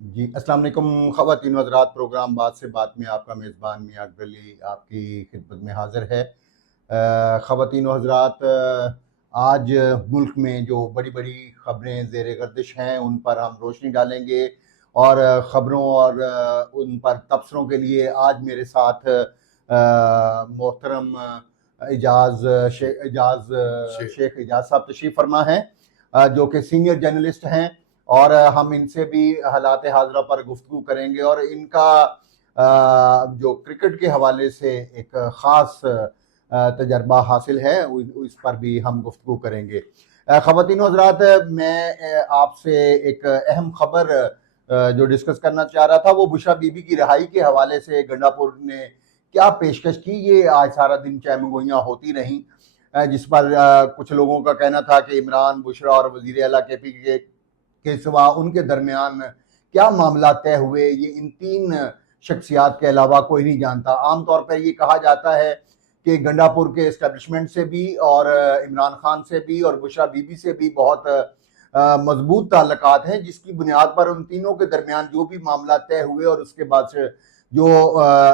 जी, अस्सलाम वालेकुम ख़वातीन व हज़रात। प्रोग्राम बात से बात में आपका मेज़बान मियां अकबर अली आपकी खिदमत में हाज़िर है। ख़वातीन व हज़रात, आज मुल्क में जो बड़ी-बड़ी ख़बरें ज़ेर गर्दिश हैं, उन पर हम रोशनी डालेंगे और ख़बरों और उन पर तबसरों के लिए आज मेरे साथ मोहतरम शेख एजाज़ साहब तशरीफ़ फरमा हैं, जो कि सीनियर जर्नलिस्ट हैं। और हम इनसे भी हालात हाज़िरा पर गुफ्तगू करेंगे और इनका जो क्रिकेट के हवाले से एक ख़ास तजर्बा हासिल है, इस पर भी हम गुफ्तगू करेंगे। ख़वातीन हज़रात, मैं आपसे एक अहम खबर जो डिस्कस करना चाह रहा था, वो बुशरा बीबी की रिहाई के हवाले से गंडापुर ने क्या पेशकश की, ये आज सारा दिन चाय-मंगोइयाँ होती रहीं, जिस पर कुछ लोगों का कहना था कि इमरान, बुशरा और वज़ीर आला केपी के सिवा उनके दरमियान क्या मामला तय हुए, ये इन तीन शख्सियात के अलावा कोई नहीं जानता। आमतौर पर ये कहा जाता है कि गंडापुर के इस्टेब्लिशमेंट से भी और इमरान खान से भी और बुशरा बीबी से भी बहुत मजबूत ताल्लुकात हैं, जिसकी बुनियाद पर उन तीनों के दरमियान जो भी मामला तय हुए और उसके बाद से जो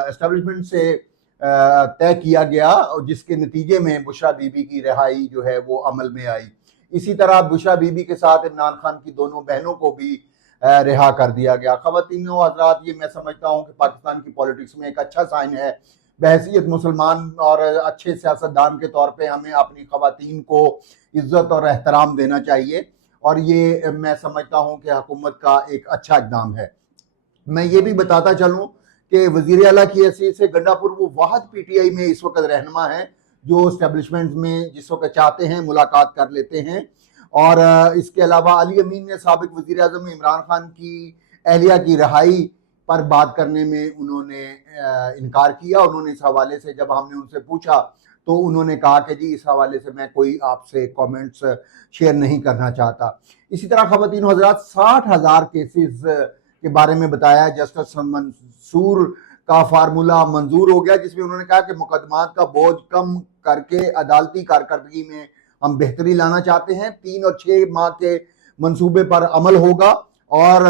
इस्टेब्लिशमेंट से तय किया गया, जिसके नतीजे में बुशरा बीबी की रिहाई जो है वो अमल में आई। इसी तरह बुशरा बीबी के साथ इमरान खान की दोनों बहनों को भी रिहा कर दिया गया। ख़वातीनो हज़रात, ये मैं समझता हूँ कि पाकिस्तान की पॉलिटिक्स में एक अच्छा साइन है। बहैसियत मुसलमान और अच्छे सियासतदान के तौर पे हमें अपनी ख़वातीन को इज़्ज़त और एहतराम देना चाहिए और ये मैं समझता हूँ कि हुकूमत का एक अच्छा इक़दाम है। मैं ये भी बताता चलूँ कि वज़ीर आला की हैसियत से गंडापुर वो वाहिद पीटीआई में इस वक्त रहनुमा है जो इस्टेब्लिशमेंट में जिस वक्त चाहते हैं मुलाकात कर लेते हैं। और इसके अलावा अली अमीन ने साबिक वज़ीर आज़म इमरान खान की अहलिया की रिहाई पर बात करने में उन्होंने इनकार किया। उन्होंने इस हवाले से जब हमने उनसे पूछा तो उन्होंने कहा कि जी, इस हवाले से मैं कोई आपसे कमेंट्स शेयर नहीं करना चाहता। इसी तरह ख़वातीन हज़रात, 60,000 केसेस के बारे में बताया। जस्टिस मंसूर का फार्मूला मंजूर हो गया, जिसमें उन्होंने कहा कि मुकदमात का बोझ कम करके अदालती कारकर्दगी में हम बेहतरी लाना चाहते हैं। 3 और 6 माह के मंसूबे पर अमल होगा और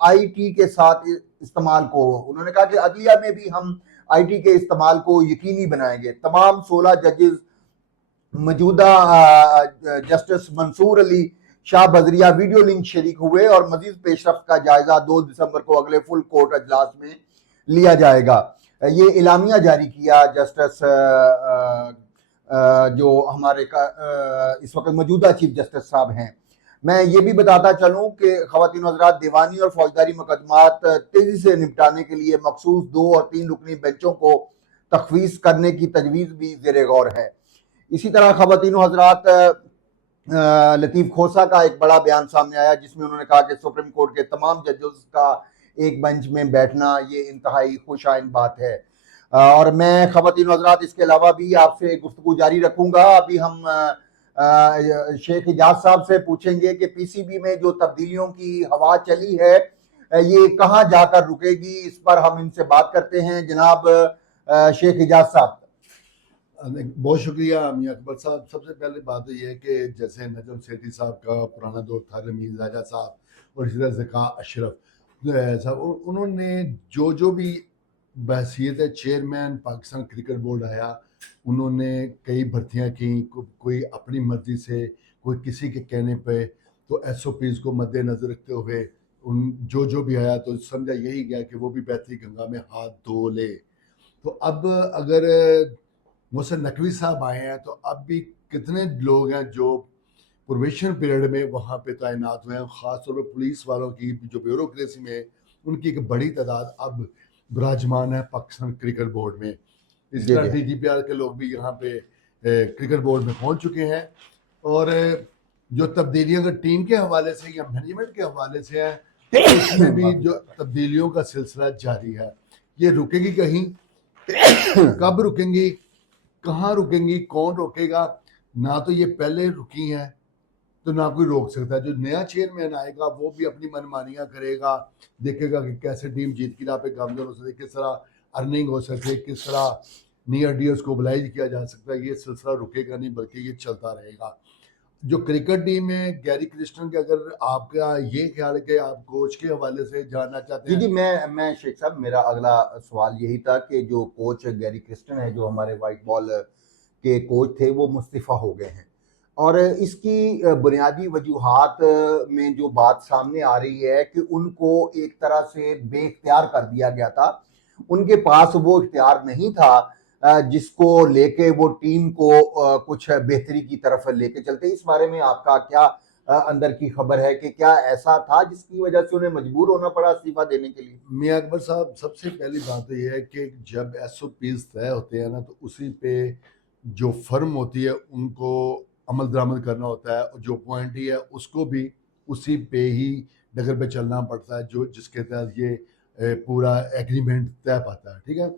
आईटी के साथ इस्तेमाल को उन्होंने कहा कि अदलिया में भी हम आईटी के इस्तेमाल को यकीनी बनाएंगे। तमाम 16 जजेस मौजूदा जस्टिस मंसूर अली शाह बजरिया वीडियो लिंक शरीक हुए और मजीद पेशरफ का जायजा 2 दिसंबर को अगले फुल कोर्ट अजलास में लिया जाएगा। ये इलामिया जारी किया जस्टिस जो हमारे इस वक्त मौजूदा चीफ जस्टिस साहब हैं। मैं ये भी बताता चलूं कि ख़वातीन हज़रात, दीवानी और फौजदारी मुकदमात तेजी से निपटाने के लिए मखसूस 2 और 3 रुकनी बेंचों को तखवीस करने की तजवीज़ भी ज़ेर गौर है। इसी तरह ख़वातीन हज़रात, लतीफ़ खोसा का एक बड़ा बयान सामने आया, जिसमें उन्होंने कहा कि सुप्रीम कोर्ट के तमाम जजेस का एक बेंच में बैठना ये इंतहाई खुशाइन बात है। और मैं ख़वातीन हज़रात इसके अलावा भी आपसे गुफ्तगू जारी रखूँगा। अभी हम शेख एजाज साहब से पूछेंगे कि पीसीबी में जो तब्दीलियों की हवा चली है, ये कहाँ जाकर रुकेगी, इस पर हम इनसे बात करते हैं। जनाब शेख एजाज साहब। बहुत शुक्रिया मियां अकबर साहब। सबसे पहले बात तो ये है कि जैसे नजम सेठी साहब का पुराना दौर था, रमीज राजा साहब और इसी तरह ज़का अशरफ साहब, उन्होंने जो भी बहसीत चेयरमैन पाकिस्तान क्रिकेट बोर्ड आया, उन्होंने कई भर्तियां की, कोई अपनी मर्जी से, कोई किसी के कहने पे। तो एसओपीज़ को मद्देनजर रखते हुए उन जो भी आया तो समझा यही गया कि वो भी बेहतरी गंगा में हाथ धो ले। तो अब अगर मोहसिन नकवी साहब आए हैं तो अब भी कितने लोग हैं जो प्रोबेशन पीरियड में वहाँ पे तैनात हुए हैं। ख़ासतौर पर पुलिस वालों की जो ब्यूरोक्रेसी में उनकी एक बड़ी तादाद अब विराजमान है पाकिस्तान क्रिकेट बोर्ड में। इसी तरह DGPR के लोग भी यहाँ पे क्रिकेट बोर्ड में पहुँच चुके हैं। और जो तब्दीलियाँ अगर टीम के हवाले से या मैनेजमेंट के हवाले से है, उसमें भी जो तब्दीलियों का सिलसिला जारी है। ये रुकेगी कहीं? कब रुकेंगी, कहाँ रुकेंगी, कौन रोकेगा? ना तो ये पहले रुकी हैं तो ना कोई रोक सकता है। जो नया चेयरमैन आएगा वो भी अपनी मनमानियाँ करेगा, देखेगा कि कैसे टीम जीत की राह पे गामजन हो सकती है, किस तरह अर्निंग हो सकती है, किस तरह नियर डियर्स को मोबिलाइज किया जा सकता है। ये सिलसिला रुकेगा नहीं, बल्कि ये चलता रहेगा। जो क्रिकेट टीम है गैरी क्रिस्टन के, अगर आपका ये ख्याल है कि आप कोच के हवाले से जानना चाहते जी हैं। जी, मैं शेख साहब, मेरा अगला सवाल यही था कि जो कोच गैरी क्रिस्टन है, जो हमारे वाइट बॉल के कोच थे, वो मुस्तीफ़ा हो गए हैं, और इसकी बुनियादी वजूहात में जो बात सामने आ रही है कि उनको एक तरह से बेइख्तियार कर दिया गया था। उनके पास वो इख्तियार नहीं था जिसको लेके वो टीम को कुछ बेहतरी की तरफ लेके चलते। इस बारे में आपका क्या अंदर की खबर है कि क्या ऐसा था जिसकी वजह से उन्हें मजबूर होना पड़ा इस्तीफा देने के लिए? मियां अकबर साहब, सबसे पहली बात तो ये है कि जब SOPs तय होते हैं ना, तो उसी पे जो फर्म होती है उनको अमल दरामद करना होता है, और जो अपॉइंटी है उसको भी उसी पे ही डगर पे चलना पड़ता है, जो जिसके तहत ये पूरा एग्रीमेंट तय पाता है। ठीक है,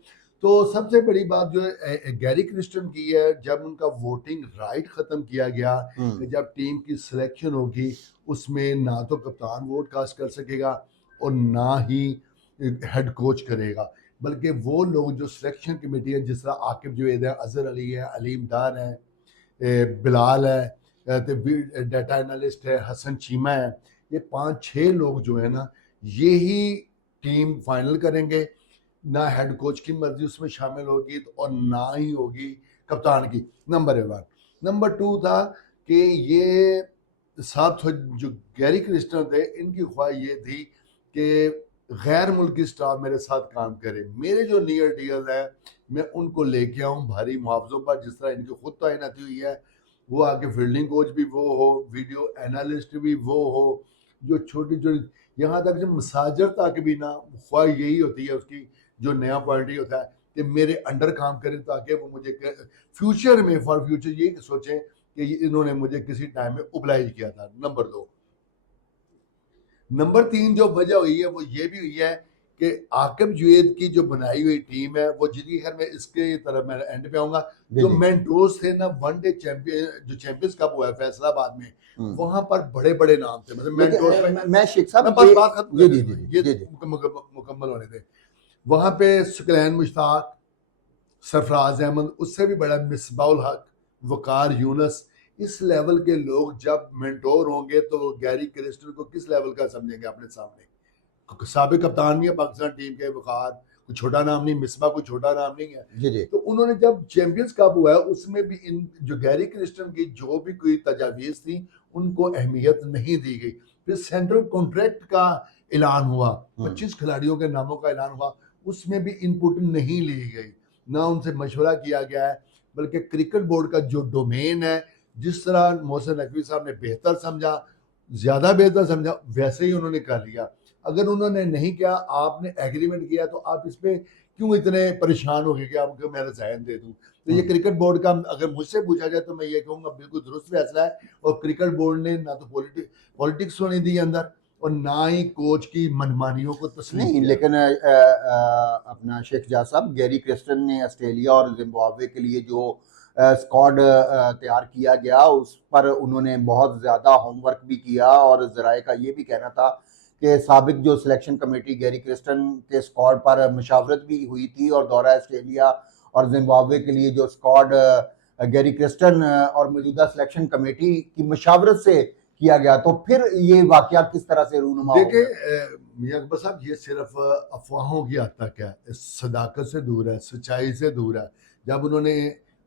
तो सबसे बड़ी बात जो है गैरी क्रिस्टन की है, जब उनका वोटिंग राइट ख़त्म किया गया कि जब टीम की सिलेक्शन होगी, उसमें ना तो कप्तान वोट कास्ट कर सकेगा और ना ही हेड कोच करेगा, बल्कि वो लोग जो सिलेक्शन कमेटी है, जिस तरह आकिब जवेद है, अजहर अली है, अलीम डार है, बिलाल है, ते डाटा एनालिस्ट है, हसन चीमा है, ये 5-6 लोग जो है ना, ये ही टीम फाइनल करेंगे। ना हेड कोच की मर्जी उसमें शामिल होगी और ना ही होगी कप्तान की। नंबर 1। नंबर 2 था कि ये साथ जो गैरी क्रिस्टन थे, इनकी ख्वाहिश ये थी कि गैर मुल्की स्टाफ मेरे साथ काम करे, मेरे जो नियर डियर है मैं उनको लेके आऊँ भारी मुआवजों पर, जिस तरह इनकी खुद तैनाती हुई है। वो आके फील्डिंग कोच भी वो हो, वीडियो एनालिस्ट भी वो हो, जो छोटी छोटी, यहाँ तक जो मसाजर तक भी ना, ख्वाहिश यही होती है उसकी, जो नया पॉलिटी होता है, कि मेरे अंडर काम करें, ताकि वो मुझे फ्यूचर में, फॉर फ्यूचर ये सोचें कि इन्होंने मुझे किसी टाइम में ओबलाइज किया था। नंबर 2। नंबर 3 जो वजह हुई है वो ये भी हुई है कि आकिब जुवैद की जो बनाई हुई टीम है, वो जिंदगी खैर में इसके तरफ मैं एंड पे आऊंगा, जी जो जी। मेंटोर्स थे ना, वनडे चैंपियन जो चैंपियंस कप हुआ है फैसलाबाद में, हम्म। वहां पर बड़े बड़े नाम थे, मतलब लेकिन मेंटोर्स में। मैं शेख मैं साहब बस ये, बात खत्म जी कर जी देता जी हूँ, जी ये जी जी। मुकम्मल होने थे। वहां पे सुकैन मुश्ताक, सरफराज अहमद, उससे भी बड़ा मिसबाउल हक, वकार यूनस, इस लेवल के लोग जब मेंटोर होंगे तो गैरी क्रिस्टन को किस लेवल का समझेंगे अपने सामने। साबिक कप्तान भी है पाकिस्तान टीम के, वकार कोई छोटा नाम नहीं, मिसबा कोई छोटा नाम नहीं है। जी जी। तो उन्होंने जब चैंपियंस कप हुआ है, उसमें भी इन जो गैरी क्रिस्टन की जो भी कोई तजावीज़ थी, उनको अहमियत नहीं दी गई। फिर सेंट्रल कॉन्ट्रैक्ट का ऐलान हुआ, 25 खिलाड़ियों के नामों का ऐलान हुआ, उसमें भी इनपुट नहीं ली गई, ना उनसे मशवरा किया गया है, बल्कि क्रिकेट बोर्ड का जो डोमेन है, जिस तरह मोहसिन नकवी साहब ने बेहतर समझा, ज़्यादा बेहतर समझा, वैसे ही उन्होंने कर लिया। अगर उन्होंने नहीं किया, आपने एग्रीमेंट किया, तो आप इस पे क्यों इतने परेशान हो गए कि आपको मैं रज़ायन दे दूं? तो ये क्रिकेट बोर्ड का, अगर मुझसे पूछा जाए तो मैं ये कहूँगा बिल्कुल दुरुस्त फैसला है, और क्रिकेट बोर्ड ने ना तो पॉलिटिक्स होने दी अंदर, और ना ही कोच की मनमानियों को तस्लीम नहीं, किया। लेकिन अपना शेख जाज साहब, गैरी क्रिस्टन ने ऑस्ट्रेलिया और जिम्बाब्वे के लिए जो स्क्वाड तैयार किया गया, उस पर उन्होंने बहुत ज़्यादा होमवर्क भी किया, और ज़राए का ये भी कहना था कि साबिक जो सिलेक्शन कमेटी गैरी क्रिस्टन के स्क्वाड पर मुशावरत भी हुई थी, और दौरा ऑस्ट्रेलिया और जिम्बाब्वे के लिए जो स्क्वाड गैरी क्रिस्टन और मौजूदा सिलेक्शन कमेटी की मशावरत से किया गया, तो फिर ये वाकया किस तरह से रूनुमा हो देखिए गया? मियां अकबर साहब, ये सिर्फ अफवाहों की हद तक है, इस सदाकत से दूर है, सच्चाई से दूर है। जब उन्होंने,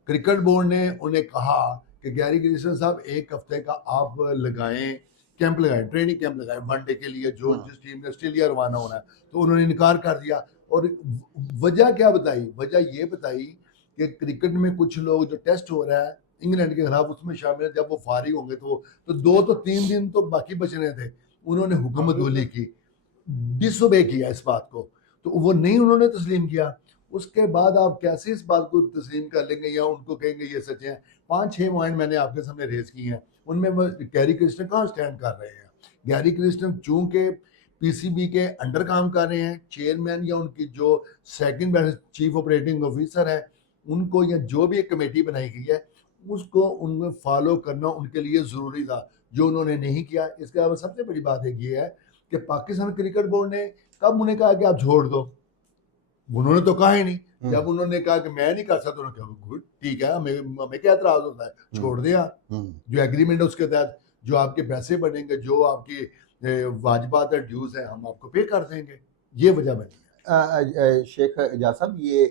क्रिकेट बोर्ड ने उन्हें कहा कि गैरी क्रिस्टन साहब, 1 हफ्ते का आप लगाएं, कैंप लगाएं, ट्रेनिंग कैंप लगाएं वनडे के लिए, जो जिस टीम ने ऑस्ट्रेलिया रवाना होना है, तो उन्होंने इनकार कर दिया। और वजह क्या बताई? वजह ये बताई कि क्रिकेट में कुछ लोग, जो टेस्ट हो रहा है इंग्लैंड के खिलाफ, उसमें शामिल है, जब वो फारिग होंगे तो 2 तो 3 दिन तो बाकी बचने थे। उन्होंने हुक्म अदूली की, डिसोबे किया इस बात को, तो वो नहीं उन्होंने तस्लीम किया। उसके बाद आप कैसे इस बात को तस्लीम कर लेंगे या उनको कहेंगे ये सच है? 5-6 पॉइंट मैंने आपके सामने रेज की हैं, उनमें वो गैरी क्रिस्टन कहाँ स्टैंड कर रहे हैं? गैरी क्रिस्टन चूंकि PCB के अंडर काम कर रहे हैं, चेयरमैन या उनकी जो सेकंड चीफ ऑपरेटिंग ऑफिसर है, उनको, या जो भी एक कमेटी बनाई गई है, उसको उनमें फॉलो करना उनके लिए ज़रूरी था, जो उन्होंने नहीं किया। इसके अलावा सबसे बड़ी बात एक ये है कि पाकिस्तान क्रिकेट बोर्ड ने कब उन्हें कहा कि आप छोड़ दो? उन्होंने तो कहा ही नहीं। हम्म। जब उन्होंने कहा कि मैं नहीं कर सकता, उन्होंने कहा गुड, ठीक है, हमें हमें क्या एतराज होता है, छोड़ दिया। जो एग्रीमेंट है उसके तहत जो आपके पैसे बनेंगे, जो आपकी वाजिबात है, ड्यूज है, हम आपको पे कर देंगे। ये वजह बनी है। शेख एजाज साहब, ये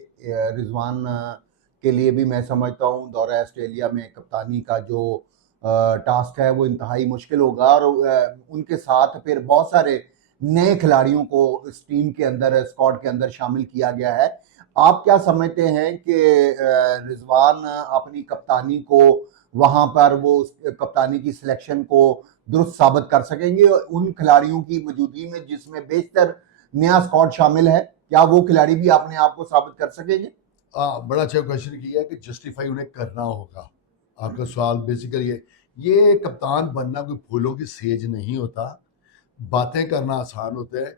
रिजवान के लिए भी मैं समझता हूँ दौरा ऑस्ट्रेलिया में कप्तानी का जो टास्क है वो इंतहाई मुश्किल होगा, और उनके साथ फिर बहुत सारे नए खिलाड़ियों को इस टीम के अंदर, स्क्वाड के अंदर शामिल किया गया है। आप क्या समझते हैं कि रिजवान अपनी कप्तानी को वहां पर वो उस कप्तानी की सिलेक्शन को दुरुस्त साबित कर सकेंगे उन खिलाड़ियों की मौजूदगी में जिसमें बेशतर नया स्क्वाड शामिल है? क्या वो खिलाड़ी भी अपने आप को साबित कर सकेंगे? बड़ा अच्छा क्वेश्चन किया है कि जस्टिफाई उन्हें करना होगा। आपका सवाल बेसिकली ये कप्तान बनना कोई फूलों की सेज नहीं होता। बातें करना आसान होता है,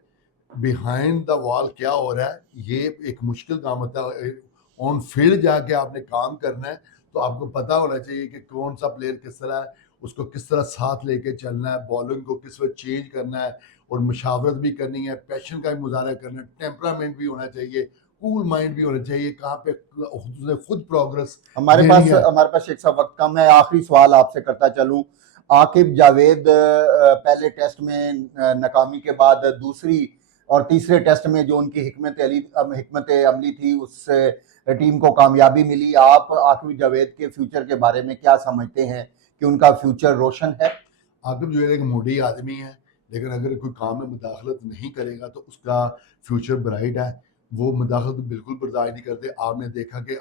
बिहाइंड द वॉल क्या हो रहा है ये एक मुश्किल काम होता है। ऑन फील्ड जाके आपने काम करना है तो आपको पता होना चाहिए कि कौन सा प्लेयर किस तरह है, उसको किस तरह साथ लेके चलना है, बॉलिंग को किस वक्त चेंज करना है, और मुशावरत भी करनी है, पैशन का भी मुजाहरा करना है, टेम्परामेंट भी होना चाहिए, कूल माइंड भी होना चाहिए, कहाँ पे खुद प्रोग्रेस हमारे देनी है। पास शेख साहब वक्त कम है। आखिरी सवाल आपसे करता चलूं, आकिब जावेद पहले टेस्ट में नाकामी के बाद दूसरी और तीसरे टेस्ट में जो उनकी हिकमत अमली थी उससे टीम को कामयाबी मिली। आप आकिब जावेद के फ्यूचर के बारे में क्या समझते हैं कि उनका फ्यूचर रोशन है? आकिब जो है एक मूडी आदमी है, लेकिन अगर कोई काम में मुदाखलत नहीं करेगा तो उसका फ्यूचर ब्राइट है। वो मुदाखलत बिल्कुल बर्दाश्त नहीं करते। आपने देखा कि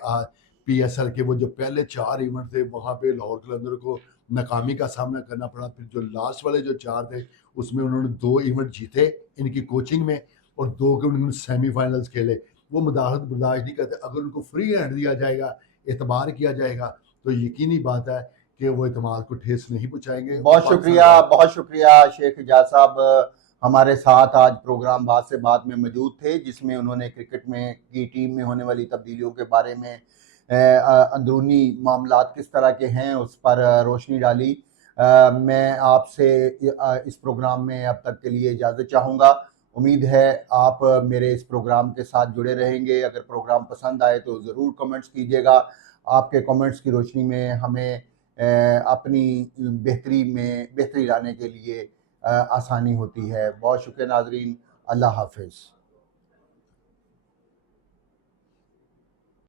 PSL के वो जो पहले 4 इवेंट थे वहाँ पे लाहौर कलंदर को नाकामी का सामना करना पड़ा। फिर जो लास्ट वाले जो 4 थे उसमें उन्होंने 2 इवेंट जीते इनकी कोचिंग में, और 2 के उन्होंने सेमीफाइनल्स खेले। वो मुदाखलत बर्दाश्त नहीं करते। अगर उनको फ्री हैंड दिया जाएगा, एतबार किया जाएगा, तो यकीनी बात है कि वो एतमाद को ठेस नहीं पहुंचाएंगे। बहुत शुक्रिया शेख एजाज साहब, हमारे साथ आज प्रोग्राम बात से बात में मौजूद थे, जिसमें उन्होंने क्रिकेट में की टीम में होने वाली तब्दीलियों के बारे में अंदरूनी मामलात किस तरह के हैं उस पर रोशनी डाली। मैं आपसे इस प्रोग्राम में अब तक के लिए इजाज़त चाहूँगा। उम्मीद है आप मेरे इस प्रोग्राम के साथ जुड़े रहेंगे। अगर प्रोग्राम पसंद आए तो ज़रूर कमेंट्स कीजिएगा। आपके कमेंट्स की रोशनी में हमें अपनी बेहतरी लाने के लिए आसानी होती है। बहुत शुक्रिया नाजरीन, अल्लाह हाफिज़।